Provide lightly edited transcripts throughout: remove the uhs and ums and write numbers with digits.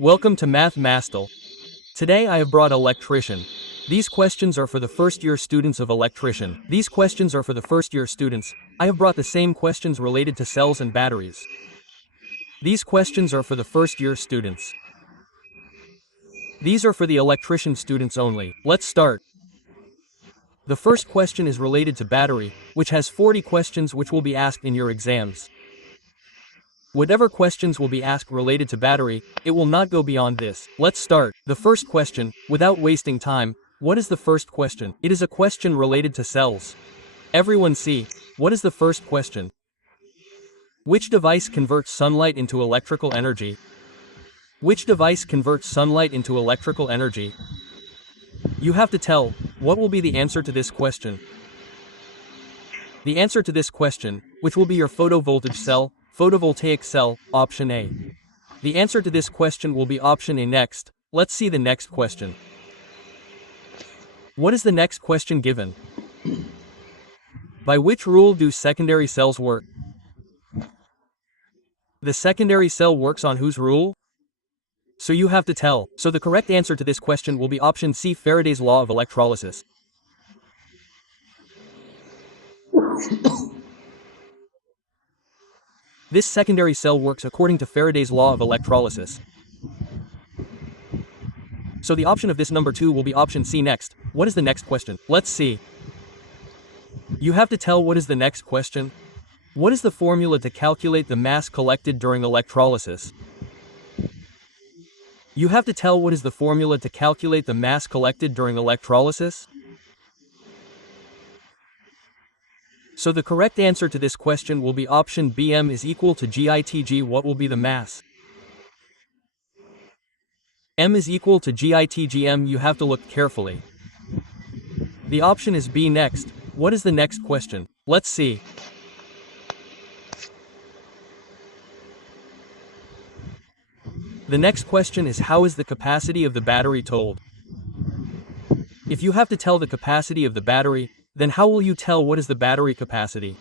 Welcome to Math Mastel. Today I have brought electrician. These questions are for the first year students of electrician. These questions are for the first year students. I have brought the same questions related to cells and batteries. These questions are for the first year students. These are for the electrician students only. Let's start. The first question is related to battery, which has 40 questions which will be asked in your exams. Whatever questions will be asked related to battery, it will not go beyond this. Let's start. The first question, without wasting time, what is the first question? It is a question related to cells. Everyone see, what is the first question? Which device converts sunlight into electrical energy? Which device converts sunlight into electrical energy? You have to tell, what will be the answer to this question? The answer to this question, which will be your photovoltaic cell, photovoltaic cell, option A. The answer to this question will be option A. Next, let's see the next question. What is the next question given? By which rule do secondary cells work? The secondary cell works on whose rule? So you have to tell. So the correct answer to this question will be option C, Faraday's law of electrolysis. This secondary cell works according to Faraday's law of electrolysis. So the option of this number 2 will be option C. Next, what is the next question? Let's see. You have to tell what is the next question. What is the formula to calculate the mass collected during electrolysis? You have to tell what is the formula to calculate the mass collected during electrolysis. So the correct answer to this question will be option B. M is equal to GITG. What will be the mass? M is equal to GITG. M, you have to look carefully. The option is B. Next, what is the next question? Let's see. The next question is, how is the capacity of the battery told? If you have to tell the capacity of the battery, then how will you tell what is the battery capacity?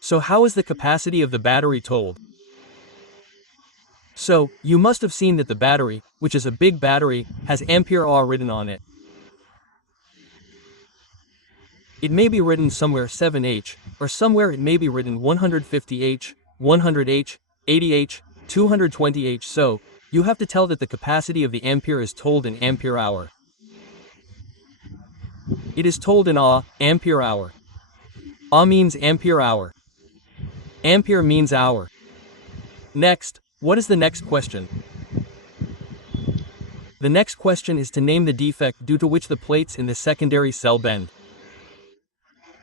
So how is the capacity of the battery told? So, you must have seen that the battery, which is a big battery, has ampere hour written on it. It may be written somewhere 7H, or somewhere it may be written 150H, 100H, 80H, 220H. So, you have to tell that the capacity of the ampere is told in ampere hour. It is told in ampere hour. Means ampere hour. Ampere means hour. Next, what is the next question? The next question is to name the defect due to which the plates in the secondary cell bend.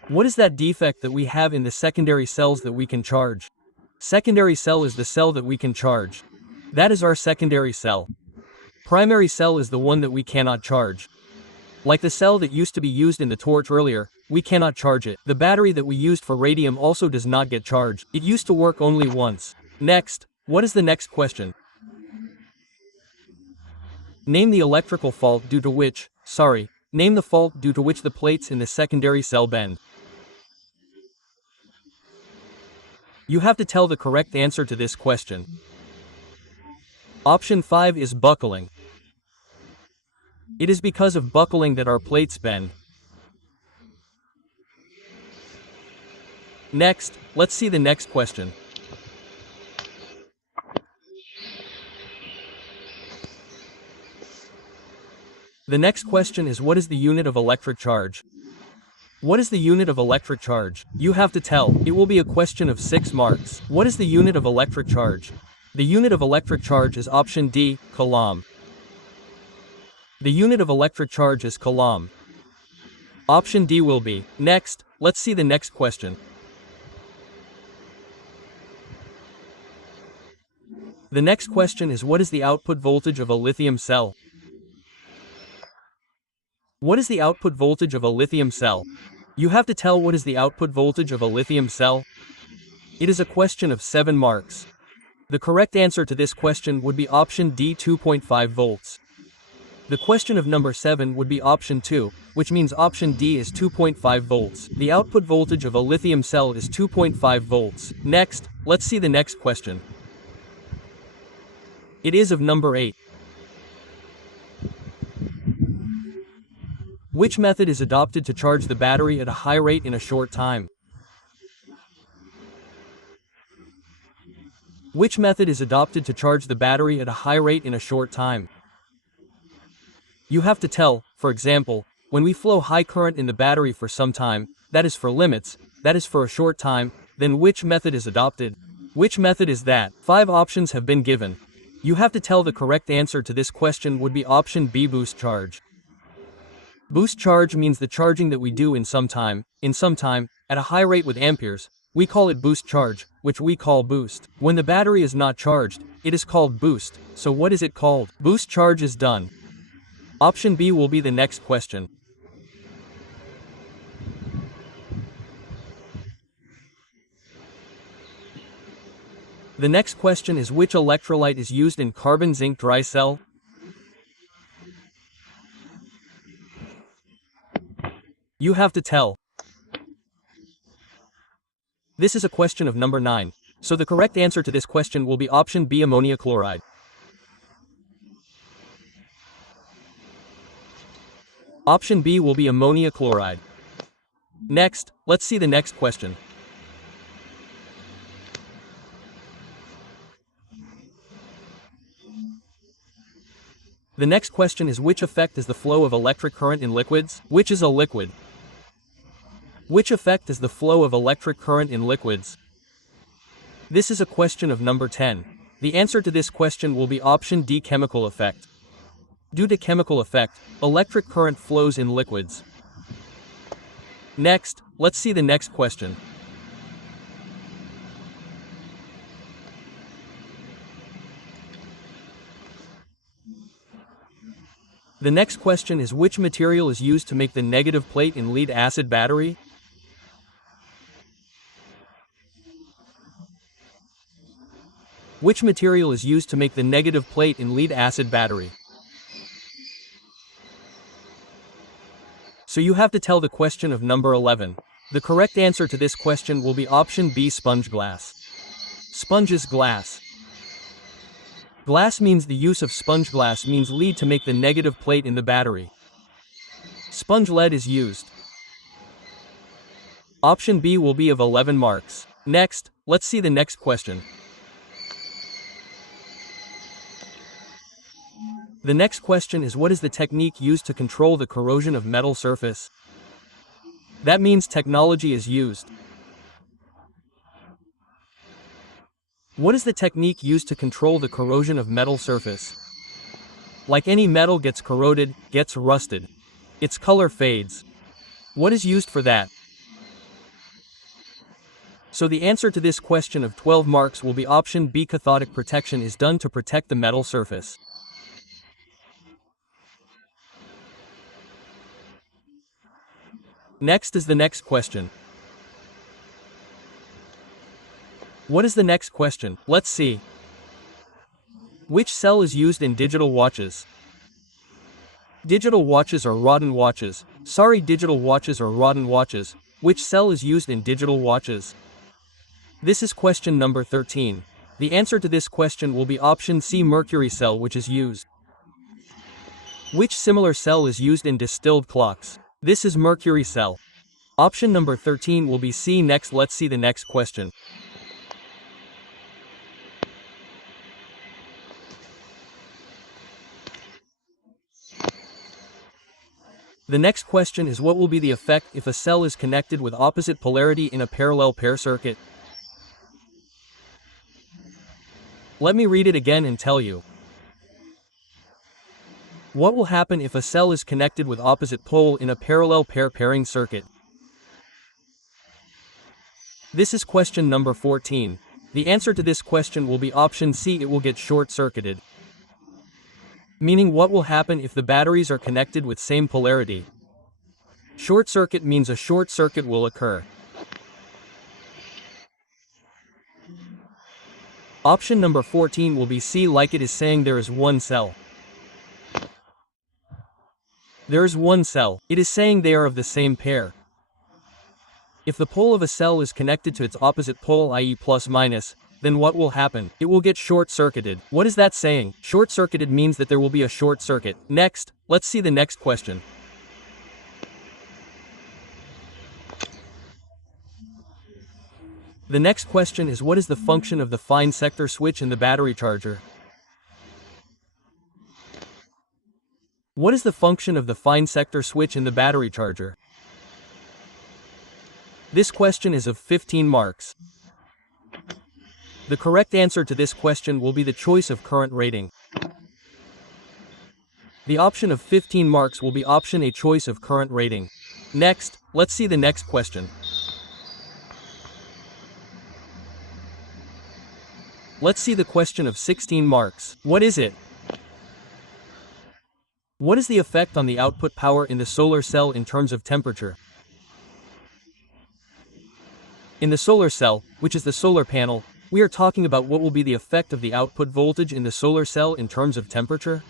What is that defect that we have in the secondary cells that we can charge? Secondary cell is the cell that we can charge. That is our secondary cell. Primary cell is the one that we cannot charge. Like the cell that used to be used in the torch earlier, we cannot charge it. The battery that we used for radium also does not get charged. It used to work only once. Next, what is the next question? Name the electrical fault due to which, name the fault due to which the plates in the secondary cell bend. You have to tell the correct answer to this question. Option 5 is buckling. It is because of buckling that our plates bend. Next, let's see the next question. The next question is, what is the unit of electric charge? What is the unit of electric charge? You have to tell. It will be a question of 6 marks. What is the unit of electric charge? The unit of electric charge is option D, coulomb. The unit of electric charge is coulomb. Option D will be. Next, let's see the next question. The next question is, what is the output voltage of a lithium cell? What is the output voltage of a lithium cell? You have to tell what is the output voltage of a lithium cell. It is a question of 7 marks. The correct answer to this question would be option D, 2.5 volts. The question of number 7 would be option 2, which means option D is 2.5 volts. The output voltage of a lithium cell is 2.5 volts. Next, let's see the next question. It is of number 8. Which method is adopted to charge the battery at a high rate in a short time? Which method is adopted to charge the battery at a high rate in a short time? You have to tell, for example, when we flow high current in the battery for some time, that is for limits, that is for a short time, then which method is adopted? Which method is that? 5 options have been given. You have to tell the correct answer to this question would be option B, boost charge. Boost charge means the charging that we do in some time, at a high rate with amperes. We call it boost charge, which we call boost. When the battery is not charged, it is called boost. So what is it called? Boost charge is done. Option B will be the next question. The next question is, which electrolyte is used in carbon zinc dry cell? You have to tell. This is a question of number 9. So the correct answer to this question will be option B, ammonia chloride. Option B will be ammonia chloride. Next, let's see the next question. The next question is, which effect is the flow of electric current in liquids? Which is a liquid? Which effect is the flow of electric current in liquids? This is a question of number 10. The answer to this question will be option D, chemical effect. Due to chemical effect, electric current flows in liquids. Next, let's see the next question. The next question is, which material is used to make the negative plate in lead-acid battery? Which material is used to make the negative plate in lead-acid battery? So you have to tell the question of number 11. The correct answer to this question will be option B, sponge glass. Sponge is glass. Glass means the use of sponge glass means lead to make the negative plate in the battery. Sponge lead is used. Option B will be of 11 marks. Next, let's see the next question. The next question is, what is the technique used to control the corrosion of metal surface? That means technology is used. What is the technique used to control the corrosion of metal surface? Like any metal gets corroded, gets rusted. Its color fades. What is used for that? So the answer to this question of 12 marks will be option B, cathodic protection is done to protect the metal surface. Next is the next question. What is the next question? Let's see. Which cell is used in digital watches? Digital watches are rotten watches. Digital watches are rotten watches. Which cell is used in digital watches? This is question number 13. The answer to this question will be option C, mercury cell, which is used. Which similar cell is used in distilled clocks? This is mercury cell. Option number 13 will be C. Next, let's see the next question. The next question is, what will be the effect if a cell is connected with opposite polarity in a parallel pair circuit? Let me read it again and tell you. What will happen if a cell is connected with opposite pole in a parallel pair pairing circuit? This is question number 14. The answer to this question will be option C, it will get short-circuited. Meaning, what will happen if the batteries are connected with same polarity? Short circuit means a short circuit will occur. Option number 14 will be C, like it is saying there is one cell. There is one cell. It is saying they are of the same pair. If the pole of a cell is connected to its opposite pole, i.e. plus minus, then what will happen? It will get short-circuited. What is that saying? Short-circuited means that there will be a short circuit. Next, let's see the next question. The next question is, what is the function of the fine sector switch in the battery charger? What is the function of the fine sector switch in the battery charger? This question is of 15 marks. The correct answer to this question will be the choice of current rating. The option of 15 marks will be option A, choice of current rating. Next, let's see the next question. Let's see the question of 16 marks. What is it? What is the effect on the output power in the solar cell in terms of temperature? In the solar cell, which is the solar panel, we are talking about what will be the effect of the output voltage in the solar cell in terms of temperature.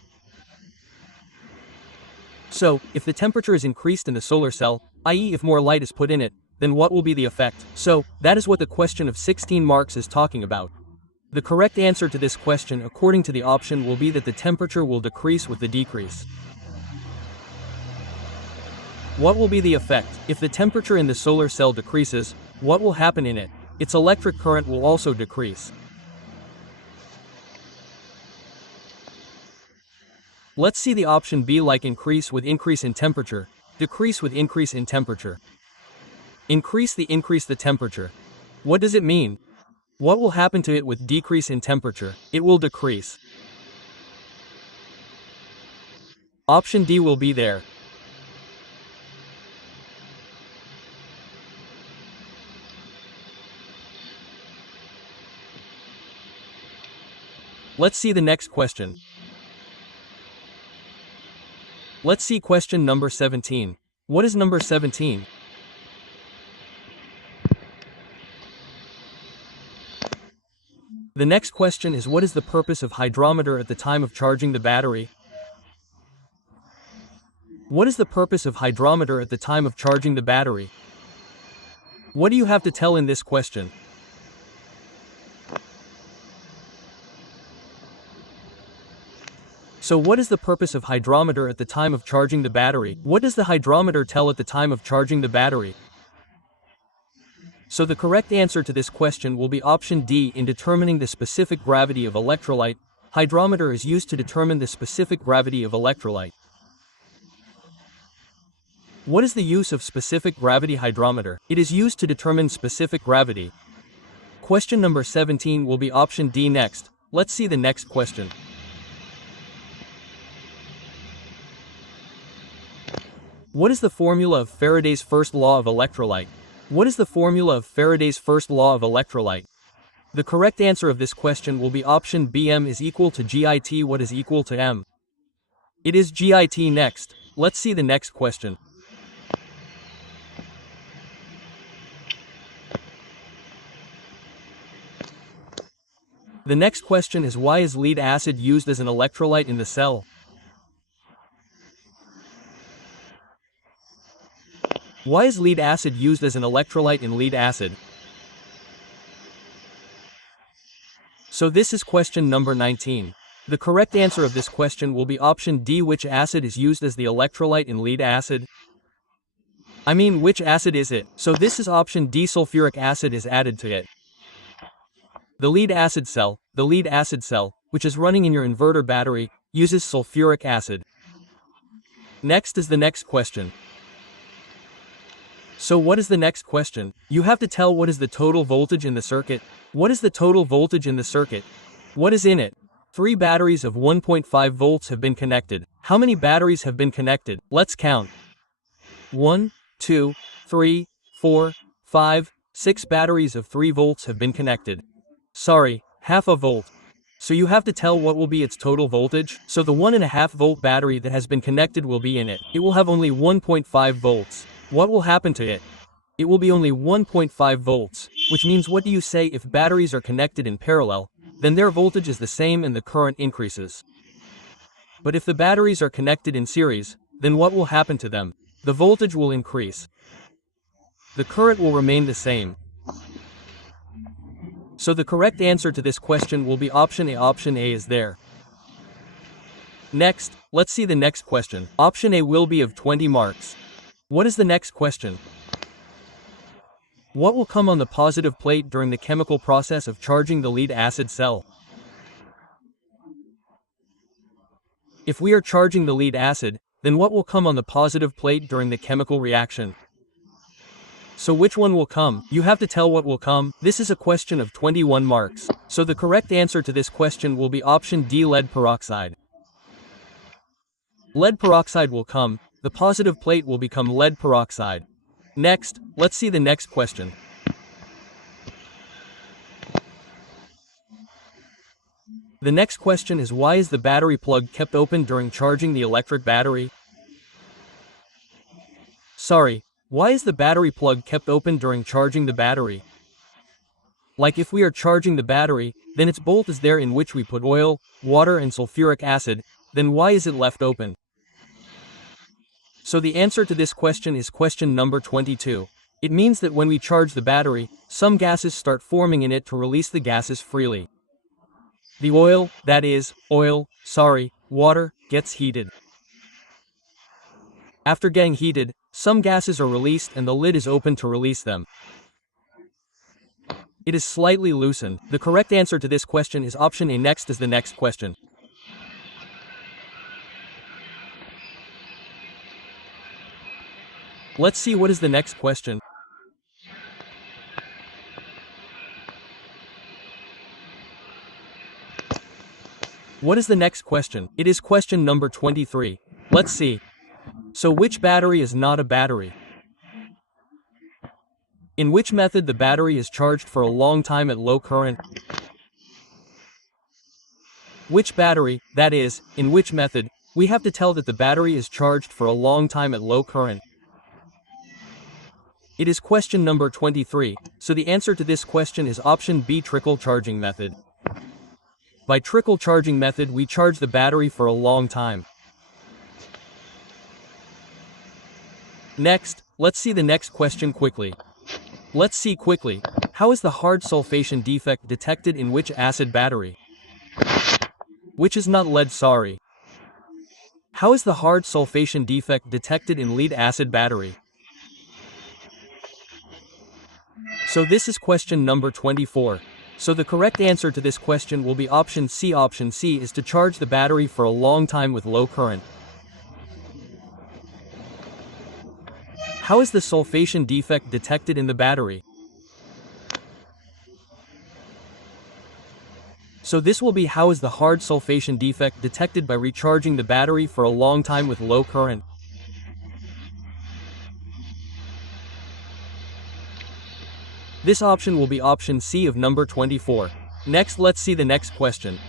So, if the temperature is increased in the solar cell, i.e. if more light is put in it, then what will be the effect? So, that is what the question of 16 marks is talking about. The correct answer to this question according to the option will be that the temperature will decrease with the decrease. What will be the effect? If the temperature in the solar cell decreases, what will happen in it? Its electric current will also decrease. Let's see the option B, like increase with increase in temperature, decrease with increase in temperature. Increase the temperature. What does it mean? What will happen to it with decrease in temperature? It will decrease. Option D will be there. Let's see the next question. Let's see question number 17. What is number 17? The next question is, what is the purpose of hydrometer at the time of charging the battery? What is the purpose of hydrometer at the time of charging the battery? What do you have to tell in this question? So what is the purpose of hydrometer at the time of charging the battery? What does the hydrometer tell at the time of charging the battery? So the correct answer to this question will be option D. In determining the specific gravity of electrolyte, hydrometer is used to determine the specific gravity of electrolyte. What is the use of specific gravity hydrometer? It is used to determine specific gravity. Question number 17 will be option D next. Let's see the next question. What is the formula of Faraday's first law of electrolyte? What is the formula of Faraday's first law of electrolyte? The correct answer of this question will be option B. M is equal to GIT. What is equal to M? It is GIT. Next, let's see the next question. The next question is, why is lead acid used as an electrolyte in the cell? Why is lead acid used as an electrolyte in lead acid? So this is question number 19. The correct answer of this question will be option D. Which acid is used as the electrolyte in lead acid? I mean, which acid is it? So this is option D. Sulfuric acid is added to it. The lead acid cell, which is running in your inverter battery, uses sulfuric acid. Next is the next question. So what is the next question? You have to tell what is the total voltage in the circuit. What is the total voltage in the circuit? What is in it? 3 batteries of 1.5 volts have been connected. How many batteries have been connected? Let's count. 1, 2, 3, 4, 5, 6 batteries of 3 volts have been connected. Sorry, half a volt. So you have to tell what will be its total voltage. So the 1.5 volt battery that has been connected will be in it. It will have only 1.5 volts. What will happen to it? It will be only 1.5 volts, which means, what do you say if batteries are connected in parallel? Then their voltage is the same and the current increases. But if the batteries are connected in series, then what will happen to them? The voltage will increase. The current will remain the same. So the correct answer to this question will be option A. Option A is there. Next, let's see the next question. Option A will be of 20 marks. What is the next question? What will come on the positive plate during the chemical process of charging the lead acid cell? If we are charging the lead acid, then what will come on the positive plate during the chemical reaction? So which one will come? You have to tell what will come. This is a question of 21 marks. So the correct answer to this question will be option D, lead peroxide. Lead peroxide will come, the positive plate will become lead peroxide. Next, let's see the next question. The next question is, why is the battery plug kept open during charging the electric battery? Sorry, why is the battery plug kept open during charging the battery? Like if we are charging the battery, then its bolt is there in which we put oil, water and sulfuric acid, then why is it left open? So the answer to this question is question number 22. It means that when we charge the battery, some gases start forming in it to release the gases freely. The oil, water, gets heated. After getting heated, some gases are released and the lid is open to release them. It is slightly loosened. The correct answer to this question is option A. Next is the next question. Let's see what is the next question. What is the next question? It is question number 23. Let's see. So which battery is not a battery? In which method the battery is charged for a long time at low current? Which battery, that is, in which method, we have to tell that the battery is charged for a long time at low current. It is question number 23, so the answer to this question is option B, trickle charging method. By trickle charging method we charge the battery for a long time. Next, let's see the next question quickly. Let's see quickly, how is the hard sulfation defect detected in which acid battery? Which is not lead, sorry. How is the hard sulfation defect detected in lead acid battery? So this is question number 24. So the correct answer to this question will be option C. Option C is to charge the battery for a long time with low current. How is the sulfation defect detected in the battery? So this will be, how is the hard sulfation defect detected by recharging the battery for a long time with low current? This option will be option C of number 24. Next, let's see the next question.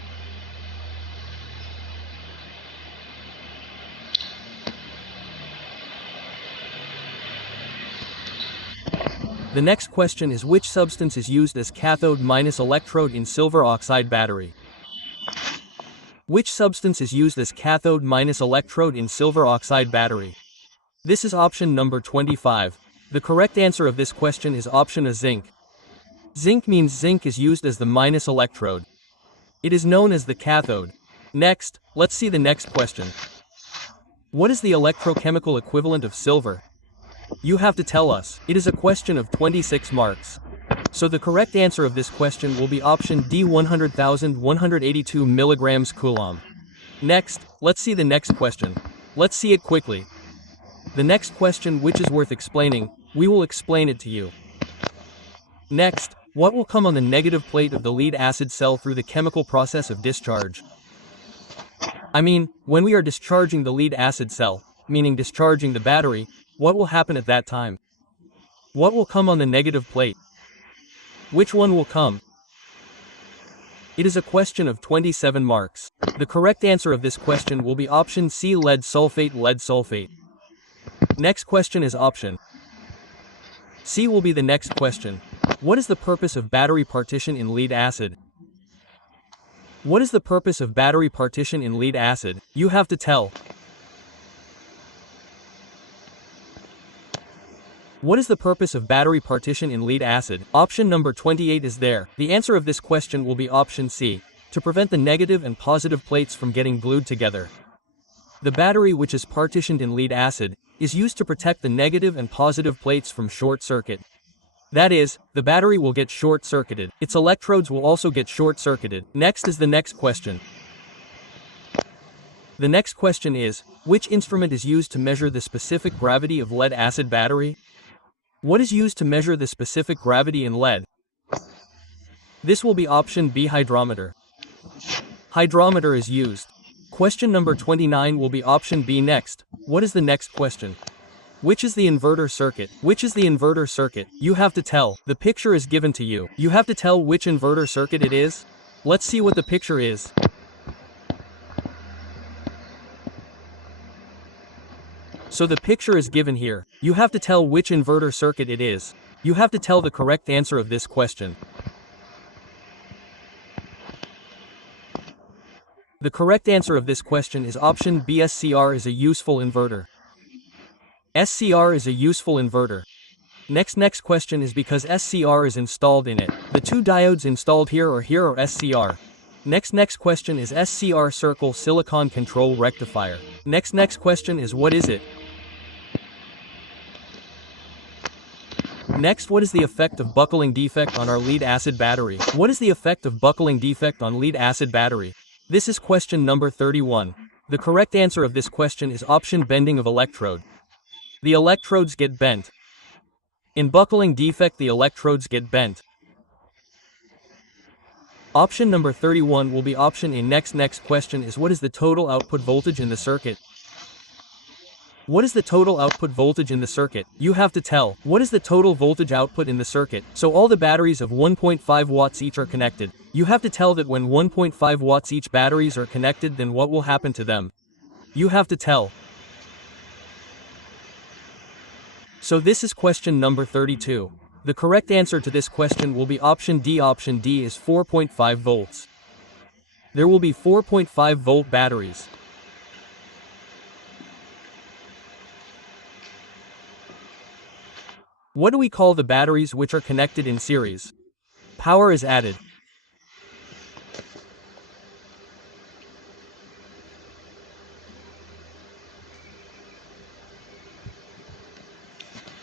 The next question is, which substance is used as cathode minus electrode in silver oxide battery? Which substance is used as cathode minus electrode in silver oxide battery? This is option number 25. The correct answer of this question is option A, zinc. Zinc means zinc is used as the minus electrode. It is known as the cathode. Next, let's see the next question. What is the electrochemical equivalent of silver? You have to tell us. It is a question of 26 marks. So the correct answer of this question will be option D, 100,182 milligrams coulomb. Next, let's see the next question. Let's see it quickly. The next question, which is worth explaining, we will explain it to you. Next, what will come on the negative plate of the lead acid cell through the chemical process of discharge? I mean, when we are discharging the lead acid cell, meaning discharging the battery, what will happen at that time? What will come on the negative plate? Which one will come? It is a question of 27 marks. The correct answer of this question will be option C, lead sulfate, lead sulfate. Next question is option C will be the next question. What is the purpose of battery partition in lead acid? What is the purpose of battery partition in lead acid? You have to tell. What is the purpose of battery partition in lead acid? Option number 28 is there. The answer of this question will be option C, to prevent the negative and positive plates from getting glued together. The battery which is partitioned in lead acid is used to protect the negative and positive plates from short circuit. That is, the battery will get short-circuited. Its electrodes will also get short-circuited. Next is the next question. The next question is, which instrument is used to measure the specific gravity of lead-acid battery? What is used to measure the specific gravity in lead? This will be option B, hydrometer. Hydrometer is used. Question number 29 will be option B next. What is the next question? Which is the inverter circuit? Which is the inverter circuit? You have to tell. The picture is given to you. You have to tell which inverter circuit it is. Let's see what the picture is. So the picture is given here. You have to tell which inverter circuit it is. You have to tell the correct answer of this question. The correct answer of this question is option B. SCR is a useful inverter. SCR is a useful inverter. Next question is because SCR is installed in it. The two diodes installed here are SCR. Next question is SCR circle silicon control rectifier. Next question is what is it? Next, what is the effect of buckling defect on our lead acid battery? What is the effect of buckling defect on lead acid battery? This is question number 31. The correct answer of this question is option bending of electrode. The electrodes get bent. In buckling defect, the electrodes get bent. Option number 31 will be option A. Next question is what is the total output voltage in the circuit? What is the total output voltage in the circuit? You have to tell. What is the total voltage output in the circuit? So all the batteries of 1.5 watts each are connected. You have to tell that when 1.5 watts each batteries are connected, then what will happen to them? You have to tell. So this is question number 32. The correct answer to this question will be option D. Option D is 4.5 volts. There will be 4.5 volt batteries. What do we call the batteries which are connected in series? Power is added.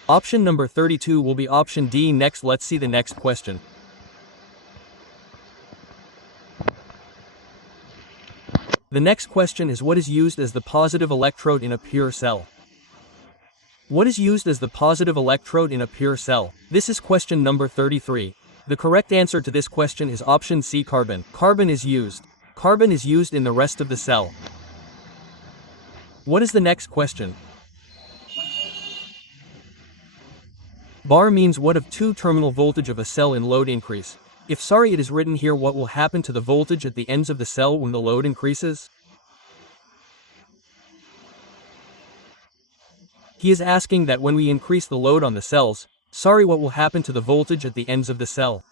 Option number 32 will be option D. Next, let's see the next question. The next question is what is used as the positive electrode in a pure cell? What is used as the positive electrode in a pure cell? This is question number 33. The correct answer to this question is option C, carbon. Carbon is used. Carbon is used in the rest of the cell. What is the next question? Bar means what of two-terminal voltage of a cell in load increase. If it is written here what will happen to the voltage at the ends of the cell when the load increases? He is asking that when we increase the load on the cells, what will happen to the voltage at the ends of the cell?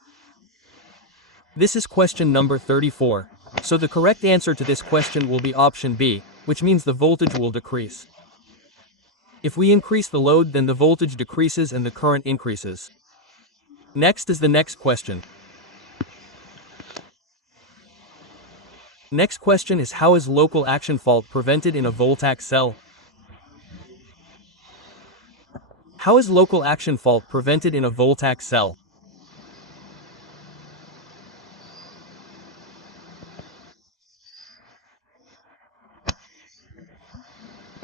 This is question number 34. So the correct answer to this question will be option B, which means the voltage will decrease. If we increase the load, then the voltage decreases and the current increases. Next is the next question. Next question is how is local action fault prevented in a voltaic cell? How is local action fault prevented in a voltaic cell?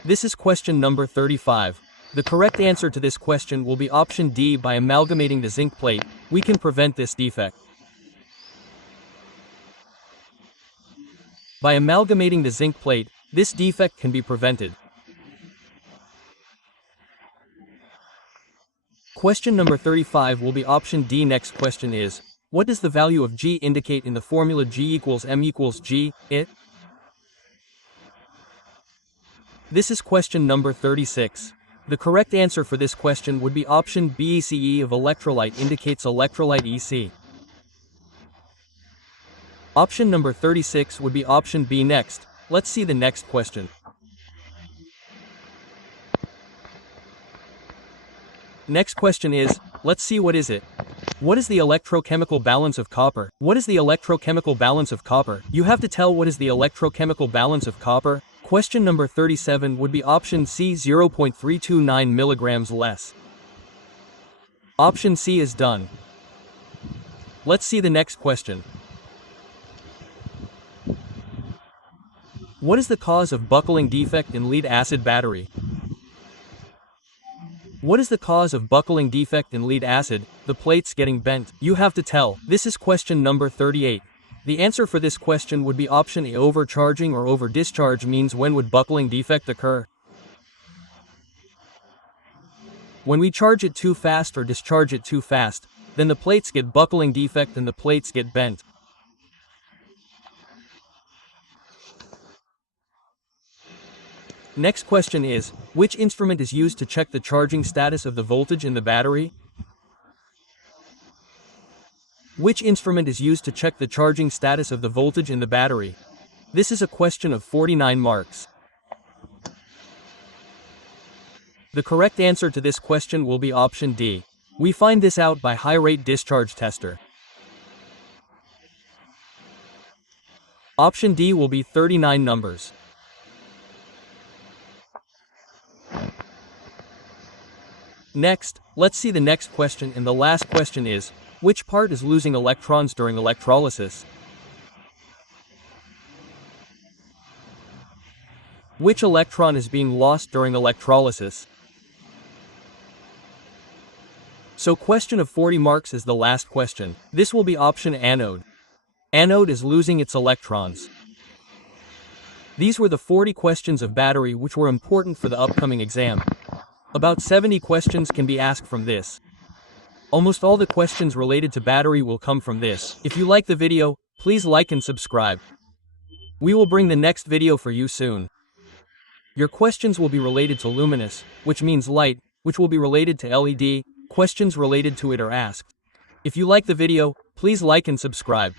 This is question number 35. The correct answer to this question will be option D. By amalgamating the zinc plate, we can prevent this defect. By amalgamating the zinc plate, this defect can be prevented. Question number 35 will be option D. Next question is, what does the value of G indicate in the formula G equals M equals G, it? This is question number 36. The correct answer for this question would be option B. ECE of electrolyte indicates electrolyte EC. Option number 36 would be option B. Next, let's see the next question. Next question is, let's see what is it. What is the electrochemical balance of copper? What is the electrochemical balance of copper? You have to tell what is the electrochemical balance of copper. Question number 37 would be option C, 0.329 milligrams less. Option C is done. Let's see the next question. What is the cause of buckling defect in lead-acid battery? What is the cause of buckling defect in lead acid? The plates getting bent. You have to tell. This is question number 38. The answer for this question would be option A, overcharging or over-discharge means when would buckling defect occur? When we charge it too fast or discharge it too fast, then the plates get buckling defect and the plates get bent. Next question is, which instrument is used to check the charging status of the voltage in the battery? Which instrument is used to check the charging status of the voltage in the battery? This is a question of 49 marks. The correct answer to this question will be option D. We find this out by high-rate discharge tester. Option D will be 39 numbers. Next, let's see the next question, and the last question is, which part is losing electrons during electrolysis? Which electron is being lost during electrolysis? So question of 40 marks is the last question. This will be option anode. Anode is losing its electrons. These were the 40 questions of battery which were important for the upcoming exam. About 70 questions can be asked from this. Almost all the questions related to battery will come from this. If you like the video, please like and subscribe. We will bring the next video for you soon. Your questions will be related to luminous, which means light, which will be related to LED. Questions related to it are asked. If you like the video, please like and subscribe.